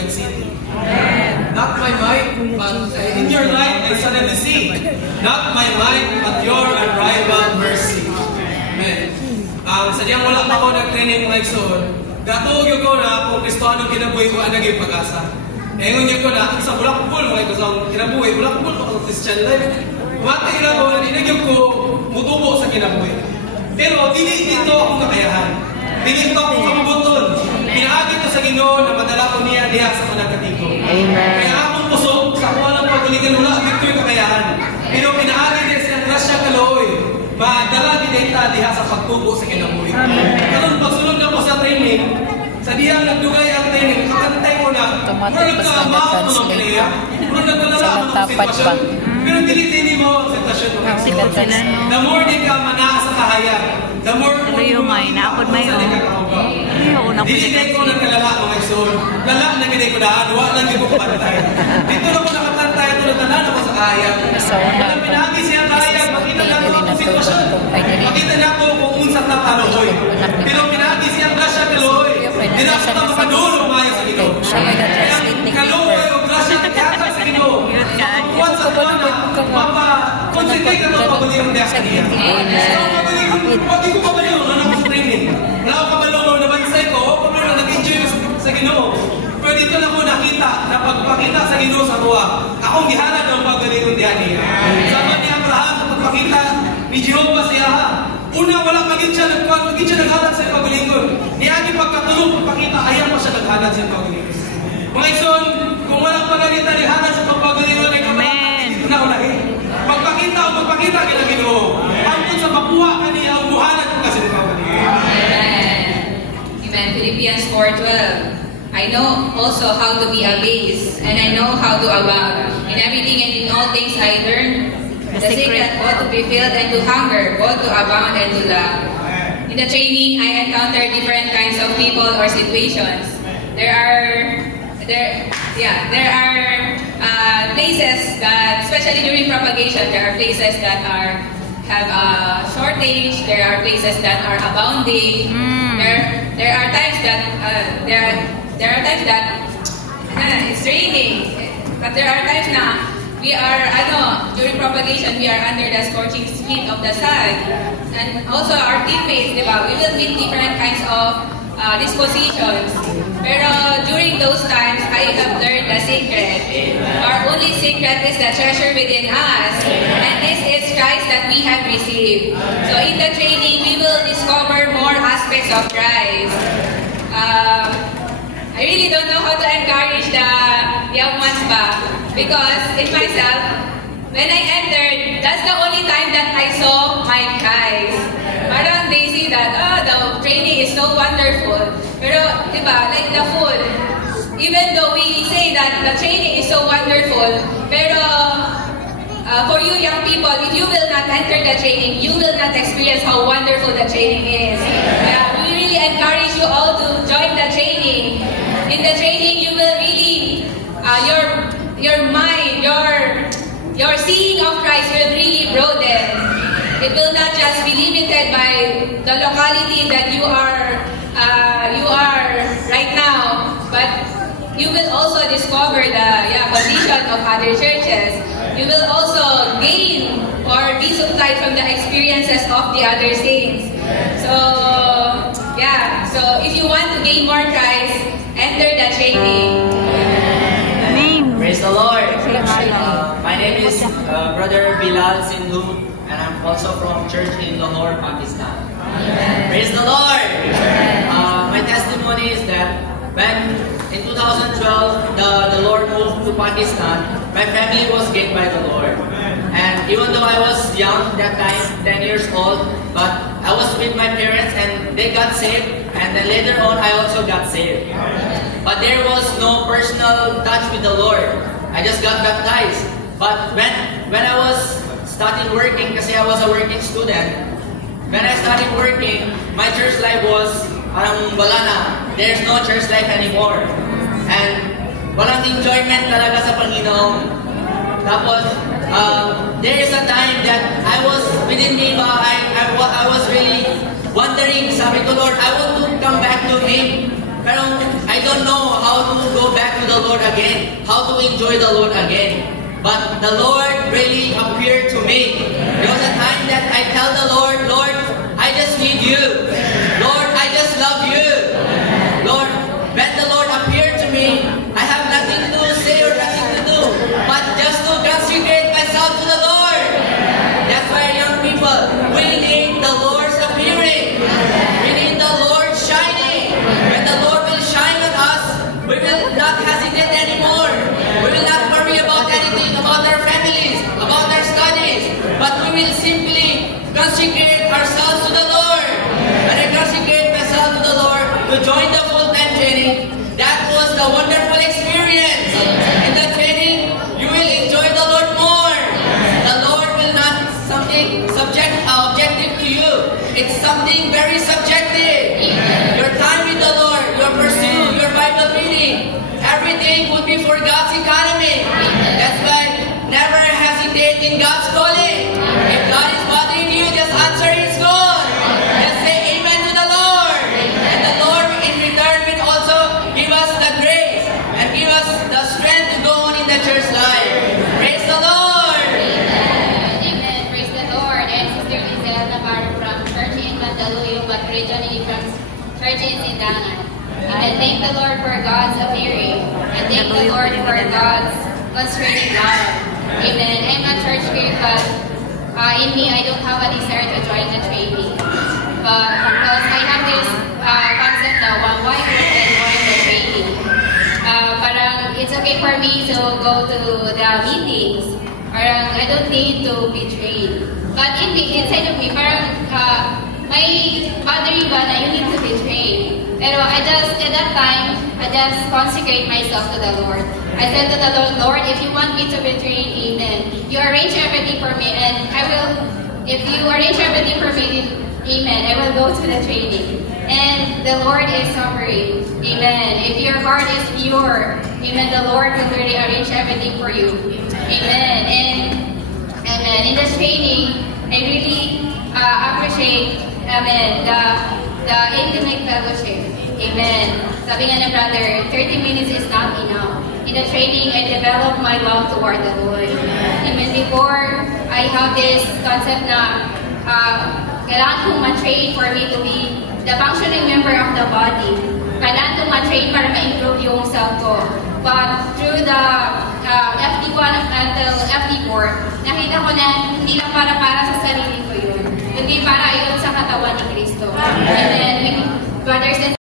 Cagayan City. Not my might, but in your light I suddenly see. Not my might, but your unrivaled mercy. Amen. Sadyang wala pa ako nag-training mga igsoon. Gatuog yung ko na kung Kristohanong kinabuhi ko ang naging pag-asa. Ngayon yung ko na, sa bulakbol mga igsoon, kinabuhi, bulakbol ko ang Christian life. Kumati na ko, inagyan ko, mutubo sa kinabuhi. Pero dili dito akong kakayahan. Dili ito akong kamubuton. Pinaagi ito sa Ginoo na madala ko niya diha sa managkatiko. Kaya akong pusok sa kuha ng pagkuligan wala dito yung kakayahan. Pero pinaagi din sa grasya kalooy. Madala din ita diha sa pagtubo sa kinabuhi. Karon pagsunod na ko sa training, sa diyang nagdugay ang training, kakantay ko na, murag ka maot mo ng playa, murag nagkalala mo ng sitwasyon. Pero dili mo ang sitwasyon mo. The more di ka manaas sa kahayag, the more Pero may naapod may dili ko nagkalala mga igsoon. Lala na gini ko daan, wala lang ko kapantay. Dito na ko nakatantay tulad tanan ako sa kahayag. Kaya pinagi siya kahayag, makita na ko ang sitwasyon. Makita na ko kung unsa ta kaloy. Pero pinagi siya grasya kaloy. Di na ako makadulong maayo sa Ginoo. Kaloy o grasya kaya sa Ginoo. Kuwan sa tuwan na mapa-concentrate na ito pagulirong diya sa niya. Pag ko kabalong na ako sa training. Wala ako kabalong na nabansay ko, kung na nag-enjoy sa Ginoo. Pero dito na ko nakita na pagpakita sa Ginoo sa buwa, akong gihanap ng pagulirong diya niya. Sama ni Abraham sa pagpakita ni Jehovah siya ha. Una, wala pagin siya naghanap sa pagulirong. Niyagi pagkatulong, pagpakita, ayan pa siya naghanap sa pagulirong. Mga ison, kung walang pagalitan ni Hana sa pagpagulirong ay kamalakit, dito na unahin. Magpakita kila Ginoo. Hangtod sa makuha kaniya ang buhanan ko kasi nagpapagulirong. Amen. Philippians 4:12. I know also how to be abased, and I know how to abound. In everything and in all things I learn the secret, both to be filled and to hunger, both to abound and to love. In the training, I encounter different kinds of people or situations. There are places that, especially during propagation, there are places that have a shortage. There are places that are abounding. There are times that it's raining, but there are times na we are during propagation we are under the scorching heat of the sun, and also our teammates, diba? We will meet different kinds of dispositions. Pero during those times, I have learned the secret. Our only secret is the treasure within us, and this is Christ that we have received. So in the training, we will discover more aspects of Christ. I really don't know how to encourage the young ones ba, because in myself, when I entered, that's the only time that I saw my Christ. Parang they see that, the training is so wonderful. Pero, diba, like the food, even though we say that the training is so wonderful, pero for you young people, if you will not enter the training, you will not experience how wonderful the training is. We really encourage you all to join the training. In the training, you will really, your mind, your seeing of Christ will really broaden. It will not just be limited by the locality that you are right now, but you will also discover the position of other churches. You will also gain or be supplied from the experiences of the other saints. So if you want to gain more Christ, enter the training. Praise the Lord. My name is Brother Bilal Sindhu, and I'm also from church in Lahore, Pakistan. Praise the Lord. My testimony is that when in 2012 the Lord moved to Pakistan, my family was gained by the Lord. And even though I was young that time, 10 years old, but I was with my parents and they got saved, and then later on I also got saved. But there was no personal touch with the Lord. I just got baptized. But when I was started working, kasi I was a working student, when I started working, my church life was parang wala na. There's no church life anymore. And walang enjoyment talaga sa Panginoon. Tapos, there is a time that I was within me, I was really wondering, sabi ko, Lord, I want to come back to Him. Pero I don't know how to go back to the Lord again, how to enjoy the Lord again. But the Lord really appeared to me. There was a time that I tell the Lord, Lord, I just need you. Lord, I just love you. Lord, when the Lord appeared to me, I have nothing to say or nothing to do, but just to consecrate myself to the Lord. That's why, young people, we need the Lord's appearing. We need the Lord shining. When the Lord will shine on us, we will not hesitate anymore. We will not worry about anything, about our families, about our studies, but we will simply consecrate ourselves to the Lord. When I consecrate myself to the Lord to join the full-time training, that was the wonderful experience. In the training, you will enjoy the Lord more. The Lord will not something objective to you. It's something very subjective. Your time with the Lord, your pursuit, your Bible reading, everything would be for God's economy. That's why never hesitate in God's calling. If God is bothering you, just answer His call. Just say amen to the Lord. And the Lord in return will also give us the grace and give us the strength to go on in the church life. Praise the Lord. Amen. Praise the Lord. I'm Sister Lizelle Navarro from Church in Mandaluyong, but originally from Church in Sindangan. Amen. Thank the Lord for God's appearing. And thank the Lord for God's constraining love. Amen. I'm a church girl, but in me, I don't have a desire to join the training. But because I have this concept now, why would I join the training? Parang it's okay for me to go to the meetings. Parang I don't need to be trained. But inside of me, parang may boundary ba na you need to be trained. Pero at that time, I just consecrate myself to the Lord. I said to the Lord, Lord, if you want me to be trained, amen. You arrange everything for me, and I will, if you arrange everything for me, amen, I will go to the training. And the Lord is sovereign, amen. If your heart is pure, amen, the Lord will really arrange everything for you, amen. And amen, in this training, I really appreciate, amen, the intimate fellowship. Amen. Sabi nga ng brother, 30 minutes is not enough. In the training, I developed my love toward the Lord. Amen. Before, I have this concept na kailangan kong ma-train for me to be the functioning member of the body. Kailangan kong ma-train para ma-improve yung self ko. But through the FD1 until FD4, nakita ko na hindi lang para sa sarili ko yun. Kundi para ayon sa katawan ni Kristo. And then, brothers and